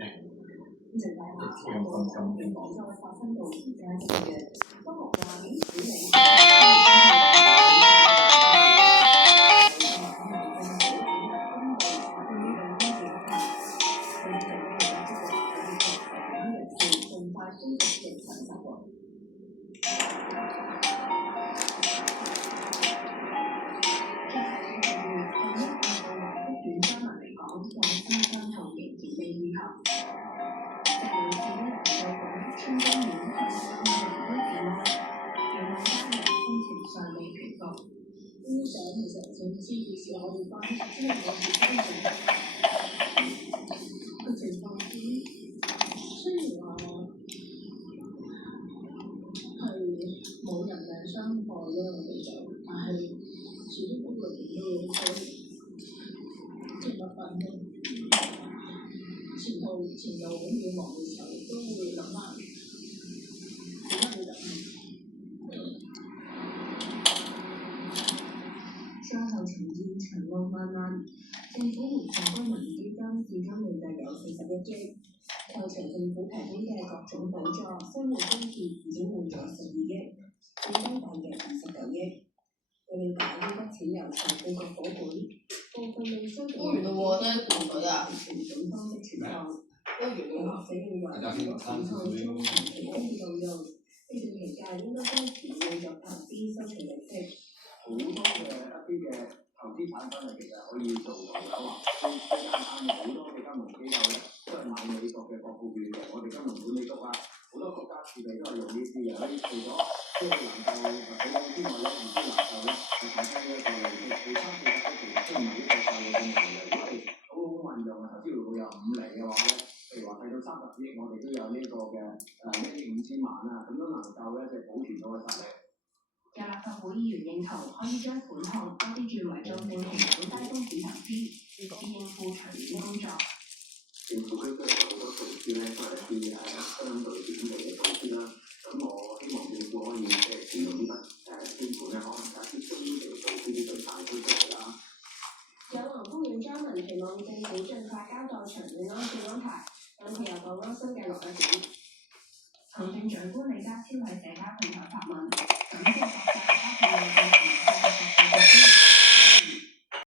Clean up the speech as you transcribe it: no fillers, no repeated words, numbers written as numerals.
正大學講座發生到而家嘅科學話點處理？冇人命傷害咯，我哋就，但係始終都會見到好多植物品咯。前途渺茫嘅時候，都會諗下點解會咁？傷後重建長路漫漫，政府回饋居民基金至今累計有41億，扣除政府提供嘅各種補助、生活津貼已經用咗12億。剩低大約29億。據了解，呢筆錢由財庫局保管，部分未收到。多餘咯喎，真係過咗啊！傳統方式存放。多餘咯。學者認為，如果選項中長期可以動用，呢段期間應該將錢用作投資收取利息。好多嘅一啲嘅投資產品其實可以做到嘅話，最簡單嘅好多嘅金融機構咧，都係買美國嘅國庫券嘅。我哋金融管理局啊，好多國家儲備都係用呢啲嘅，可以除咗即係能夠俾到之外咧，唔知能夠咧係產生呢一個利息。其他其實都唔係一個大嘅問題嚟。如果係好好運用嘅投資回報有5厘嘅話咧，譬如話睇到30億，我哋都有呢個嘅1億5千萬啊，咁都能夠咧就保存到個實力。有立法會議員認同可以將款項多啲轉為做定期股低風險投資，以應付長遠工作。政府咧都有好多措施咧，都係一啲相對短期嘅措施啦。咁我希望政府可以即係善用呢筆捐款咧，可能有一啲中期措施啲最大推出嚟啦。有勞工院張文期望政府盡快交代長遠安置安排，但佢又講安心嘅6個點。行政長官李家超喺社交平台